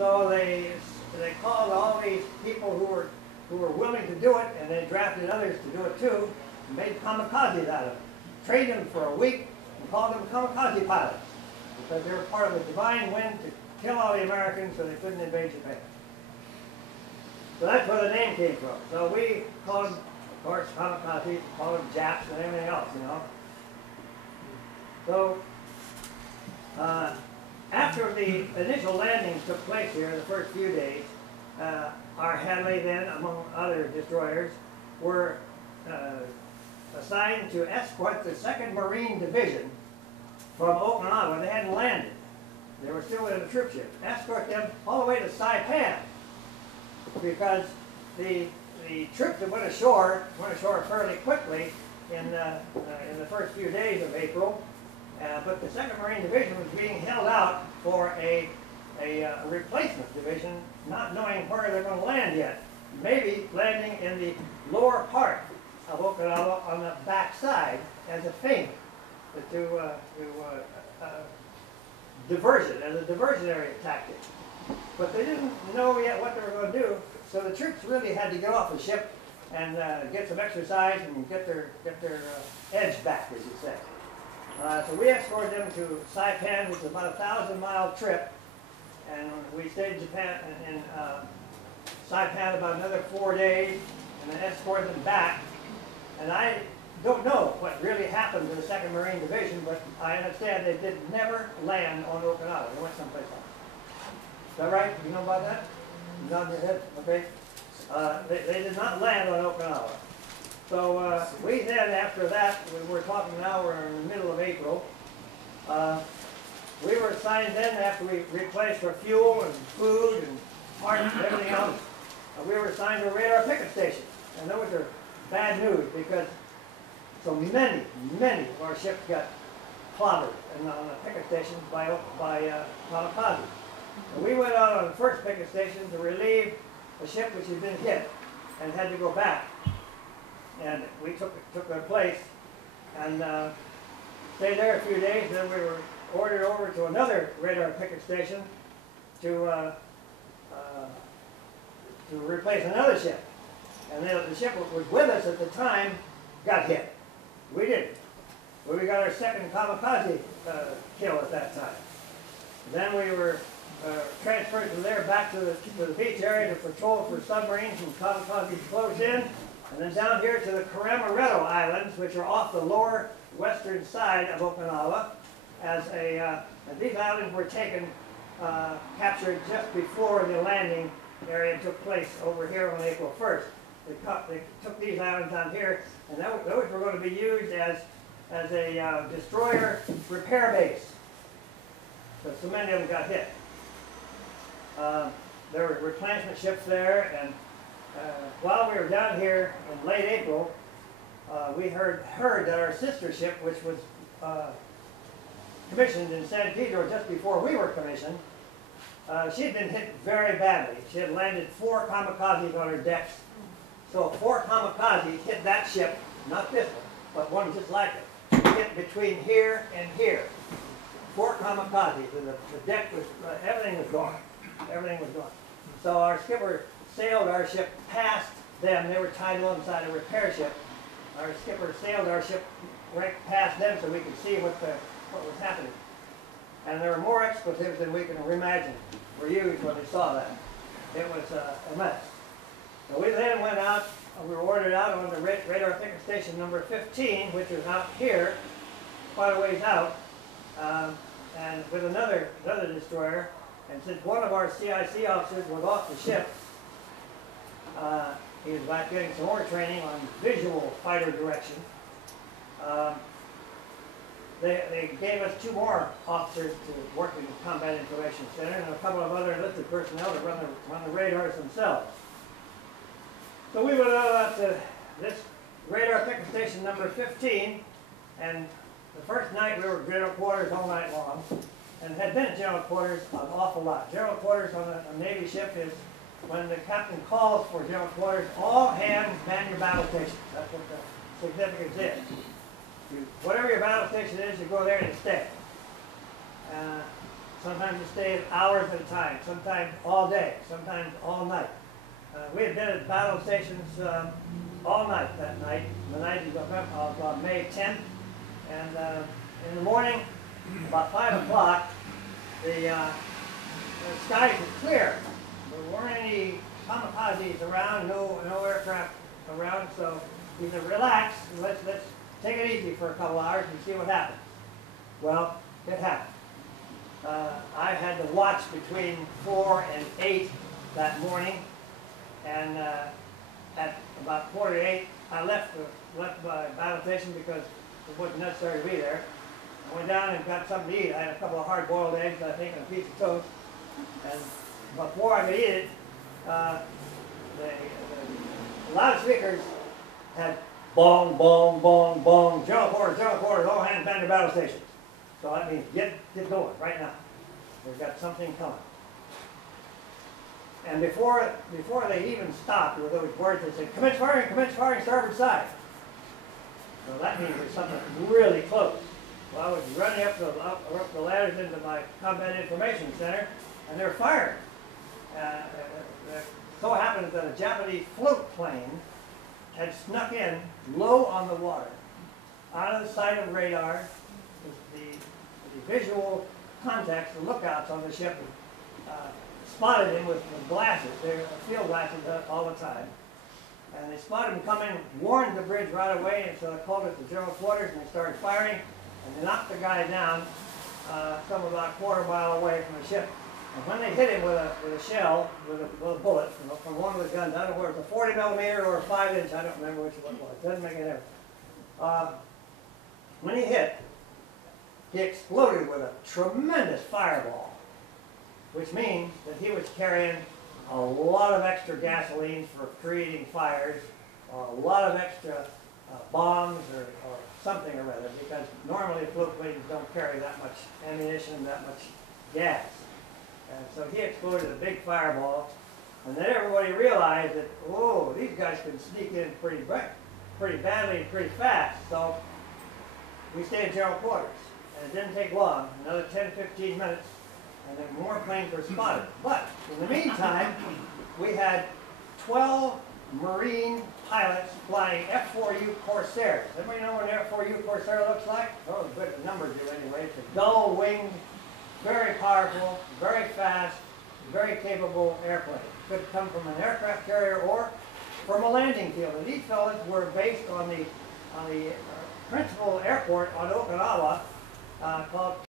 So they called all these people who were willing to do it, and they drafted others to do it too, and made kamikazes out of them. Trained them for a week and called them kamikaze pilots, because they were part of the divine wind to kill all the Americans so they couldn't invade Japan. So that's where the name came from. So we called them, of course, kamikazes, called them Japs and everything else, you know. So after the initial landings took place here, the first few days, our Hadley then, among other destroyers, were assigned to escort the 2nd Marine Division from Okinawa. They hadn't landed. They were still in a troop ship. Escort them all the way to Saipan, because the troops that went ashore fairly quickly in the first few days of April. But the 2nd Marine Division was being held out for a replacement division, not knowing where they're going to land yet. Maybe landing in the lower part of Okinawa on the back side as a feint, to diversion, as a diversionary tactic. But they didn't know yet what they were going to do, so the troops really had to get off the ship and get some exercise and get their edge back, as you say. So we escorted them to Saipan, which is about a 1,000-mile trip, and we stayed in Japan in Saipan about another 4 days, and then escorted them back. And I don't know what really happened to the 2nd Marine Division, but I understand they did never land on Okinawa. They went someplace else. Is that right? You know about that? You nod your head? Okay. They did not land on Okinawa. So we then, after that, we're talking now, we're in the middle of April. We were assigned then, after we replaced our fuel and food and parts and everything else, we were assigned to a radar picket station. And those are bad news, because so many of our ships got clobbered on the picket stations by kamikazes. And we went out on the first picket station to relieve a ship which had been hit and had to go back. And we took their place and stayed there a few days. Then we were ordered over to another radar picket station to replace another ship. And then the ship that was with us at the time got hit. We didn't. Well, we got our 2nd kamikaze kill at that time. Then we were transferred from there back to the beach area to patrol for submarines and kamikazes close in. And then down here to the Karamaretto Islands, which are off the lower western side of Okinawa. And these islands were captured just before the landing area took place over here on April 1st. They took these islands down here, and those were going to be used as a destroyer repair base. So many of them got hit. There were replenishment ships there, and while we were down here in late April, we heard that our sister ship, which was commissioned in San Pedro just before we were commissioned, she had been hit very badly. She had landed 4 kamikazes on her decks. So 4 kamikazes hit that ship, not this one, but one just like it. Hit between here and here. 4 kamikazes, and the deck was, everything was gone. Everything was gone. So our skipper sailed our ship past them. They were tied alongside a repair ship. Our skipper sailed our ship right past them so we could see what was happening. And there were more explosives than we can imagine were used when we saw that. It was a mess. So we then went out, we were ordered out on the radar picket station number 15, which is out here, quite a ways out, and with another destroyer. And since one of our CIC officers was off the ship, he was back getting some more training on visual fighter direction. They gave us 2 more officers to work in the Combat Information Center and a couple of other enlisted personnel to run the radars themselves. So we went out to this radar picket station number 15, and the first night we were general quarters all night long, and had been at general quarters an awful lot. General quarters on a Navy ship is when the captain calls for general quarters, all hands man your battle station. That's what the significance is. Whatever your battle station is, you go there and you stay. Sometimes it stayed hours at a time, sometimes all day, sometimes all night. We had been at battle stations all night that night, the night of May 10th. And in the morning, about 5 o'clock, the skies were clear. There weren't any kamikazes around, no aircraft around, so we said, relax, let's take it easy for a couple hours and see what happens. Well, it happened. I had to watch between 4 and 8 that morning, and at about 4 to 8, I left my battle station because it wasn't necessary to be there. I went down and got something to eat. I had a couple of hard-boiled eggs, I think, and a piece of toast. And before I could eat it, the loudspeakers had bong, bong, bong, bong, general quarters, all hands back to battle stations. So that means get going right now. We've got something coming. And before they even stopped with those words, they said, commence firing, starboard side. So that means there's something really close. Well, I was running up the ladders into my combat information center, and they're firing. It so happens that a Japanese float plane had snuck in low on the water, out of the sight of radar. The visual contacts, the lookouts on the ship, spotted him with glasses. They're field glasses all the time. And they spotted him coming, warned the bridge right away, and so they called it the general quarters, and they started firing, and they knocked the guy down some about a quarter mile away from the ship. And when they hit him with a shell, with a bullet from one of the guns, I don't know whether it was a 40 millimeter or a 5-inch, I don't remember which one it was. It doesn't make any difference. When he hit, he exploded with a tremendous fireball, which means that he was carrying a lot of extra gasoline for creating fires, or a lot of extra bombs or something or other, because normally float planes don't carry that much ammunition, that much gas. And so he exploded a big fireball, and then everybody realized that, oh, these guys can sneak in pretty badly and pretty fast. So we stayed in general quarters, and it didn't take long, another 10, 15 minutes, and then more planes were spotted. But in the meantime, we had 12 Marine pilots flying F-4U Corsairs. Everybody know what an F-4U Corsair looks like? Oh, good number do anyway. It's a dull-winged, very powerful, very fast, very capable airplane. Could come from an aircraft carrier or from a landing field. And these fellas were based on the principal airport on Okinawa called